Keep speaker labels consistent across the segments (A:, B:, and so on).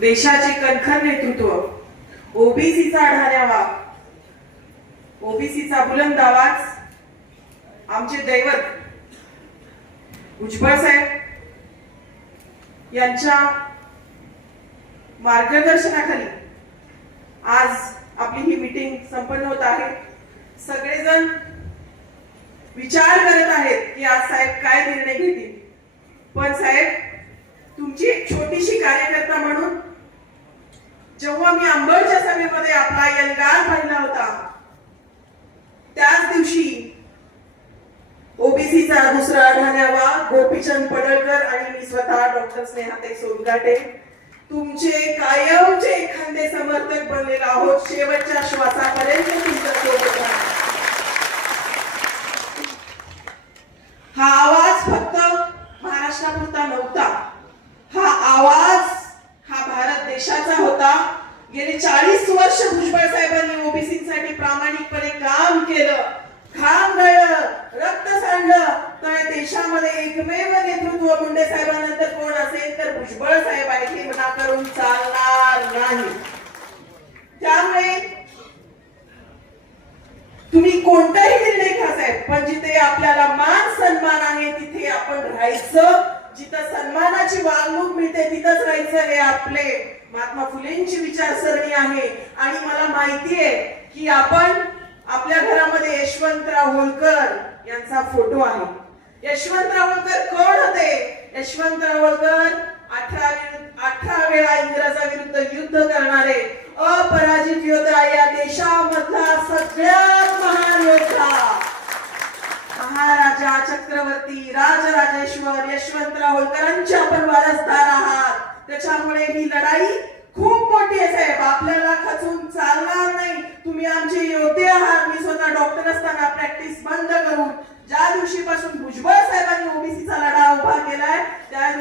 A: देशाचे कणखर नेतृत्व ओबीसीचा आढाण्यावा ओबीसीचा बुलंद आवाज आमचे दैवत भुजबळ साहेब यांच्या मार्गदर्शनाखाली आज आपली ही मीटिंग संपन्न होत आहे. सगळेजण विचार करत आहेत की आज साहेब काय निर्णय घेतील. पण साहेब तुमची एक छोटीशी कार्यकर्ता म्हणून जेव्हा मी अंबरच्या सभेमध्ये आपला यलगार पाहिला होता त्याच दिवशी ओबीसीचा दुसरा आढाव्यावा गोपीचंद पडळकर आणि मी स्वतः डॉक्टर स्नेहाते सोनकाटे तुमचे कायमचे एखादे समर्थक बनलेलो आहोत शेवटच्या श्वासापर्यंत तुमच्यासोबत राहणार. हा आवाज फक्त महाराष्ट्रापुरता नव्हता हा आवाज हा भारत देशाचा होता गेली चाळीस वर्ष भुजबळ साहेबांनी ओबीसीसाठी प्रामाणिकपणे काम केलं घाम गळलं रक्त सांडलं तर या देशामध्ये एकमेव नेतृत्व मुंडे साहेबांनंतर कोण असेल तर भुजबळ साहेब आहेत हे म्हणा करून चालणार नाही त्यामुळे तुम्ही कोणताही निर्णय घ्या साहेब पण जिथे आपल्याला मान सन्मान आहे तिथे आपण राहायचं. जिथं सन्मानाची वागणूक मिळते तिथंच राहायचं हे आपले महात्मा फुलेंची विचारसरणी आहे. आणि मला माहिती आहे की आपण आपल्या घरामध्ये यशवंतराव होळकर यांचा फोटो आहे. यशवंतराव होळकर कोण होते? यशवंतराव होळकर अठरा विरुद्ध- अठरा वेळा इंग्रजाविरुद्ध युद्ध करणारे अपराजित योद्धा या देशामधला सगळ्यात महान योद्धा. महाराजा चक्रवर्ती राजराजेश्वर यशवंतराव होळकरांचे आपण वारसदार आहात. त्याच्यामुळे ही लढाई खूप मोठी आहे साहेब आपल्याला खचून चालणार नाही. तुम्ही आमचे योद्धे आहात. मी स्वतः डॉक्टर असताना प्रॅक्टिस बंद करून ज्या दिवशीपासून भुजबळ साहेबांनी ओबीसीचा लढा उभा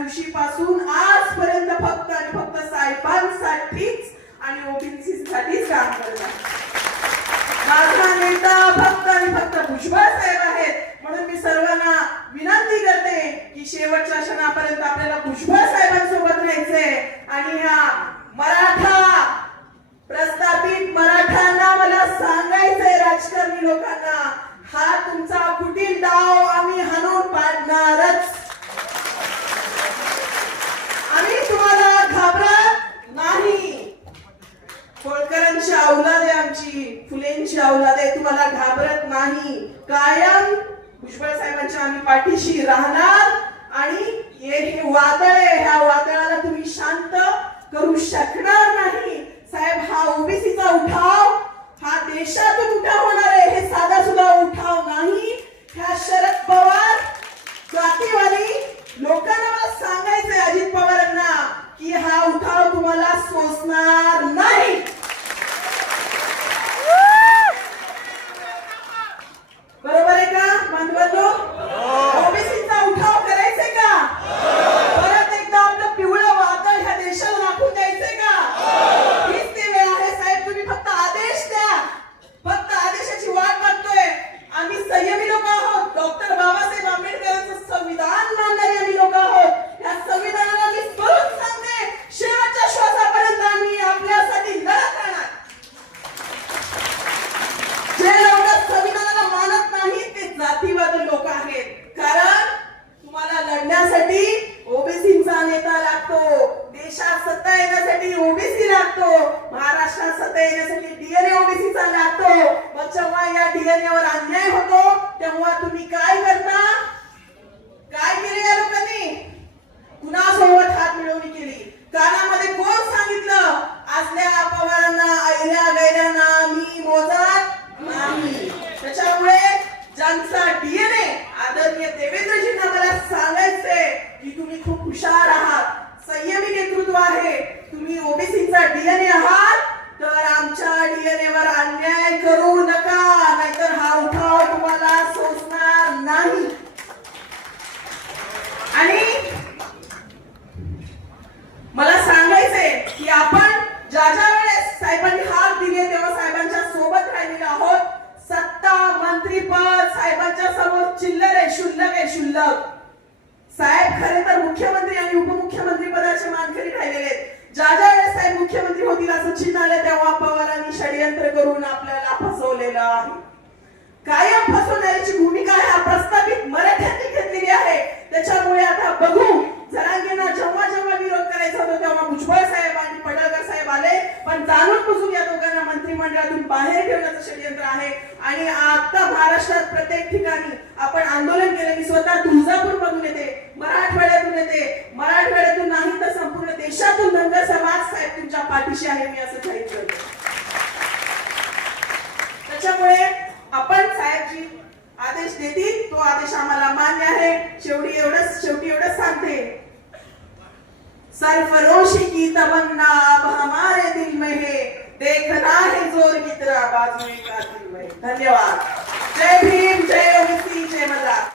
A: दिवशीपासून आज फक्त आणि फक्त साहेबांसाठीच आणि ओबीसी साठीच काम करत आहे माझा नेता फक्त आणि फक्त भुजबळ साहेब आहेत म्हणून मी सर्वांना विनंती करते की शेवटच्या क्षणापर्यंत आपल्याला भुजबळ साहेबांसोबत राहायचंय आणि ह्या मराठा प्रस्थापित मराठ्यांना मला सांगायचंय राजकारणी लोकांना हा तुमचा कुटील डाव आम्ही हाणून पाडणारच आम्ही तुम्हाला घाबरत नाही होळकरांची औलाद आहे आमची फुलेंची मला घाबरत नाही. कायम भुजबळ साहेबांच्या आम्ही पाठीशी राहणार आणि हे हे वादळ आहे ह्या वादळाला तुम्ही शांत करू शकणार नाही. साहेब हा ओबीसीचा उठाव हा देशातून उठाव होणार आहे हे साधा सुद्धा उठाव नाही ह्या शरद पवार जातीवादी लोकांना मला सांगायचंय अजित पवारांना की हा उठाव तुम्हाला सोसणार नाही बरोबर आहे का बांधवांनो ओबीसीचा उठाव करायचंय का परत एकदा आपलं पिवळं वादळ ह्या देशाला दाखवून द्यायचंय का हीच ती वेळ आहे साहेब तुम्ही फक्त आदेश द्या फक्त आदेशाची वाट बघतोय आम्ही संयमी लोक आहोत डॉक्टर बाबासाहेब आंबेडकरांचं संविधान मानणारे आम्ही लोक आहोत या संविधानाला मी स्वरूप सांगते शेवटच्या श्वासापर्यंत आम्ही आपल्यासाठी लढत राहणार जे लोक संविधानाला मानत नाहीत ते जातीवादी लोक आहेत कारण तुम्हाला लढण्यासाठी ओबीसीचा नेता लागतो देशात सत्ता येण्यासाठी ओबीसी लागतो महाराष्ट्रात सत्ता येण्यासाठी डीएनए ओबीसीचा लागतो मग जेव्हा या डीएनए वर अन्याय होतो तेव्हा तुम्ही काय करता? काय केले या लोकांनी? कुणासोबत हात मिळवणी केली? शिल्लक साहेब खरे तर मुख्यमंत्री आणि उपमुख्यमंत्री पदाची मानकरी राहिलेले ज्या ज्या वेळेस साहेब मुख्यमंत्री होतील असं चिन्ह आलं तेव्हा पवारांनी षडयंत्र करून आपल्याला फसवलेलं आहे. कायम फसवण्याची भूमिका आहे हा आणि आता महाराष्ट्रात प्रत्येक ठिकाणी आपण आंदोलन केलं. मी स्वतः तुळजापूर मधून येते मराठवाड्यातून येते. मराठवाड्यातून नाही तर संपूर्ण देशातून धनगर समाज साहेब तुमच्या पाठीशी आहे मी असं सांगितलं त्याच्यामुळे आपण साहेबजी आदेश देतील तो आदेश आम्हाला मान्य आहे. शेवटी एवढंच शेवटी एवढंच सांगते. सरफरोशी की तमन्ना अब हमारे दिल में है. देखना है जोर की तरह बाजू का धन्यवाद. जय भीम जय ओबीसी जय मजा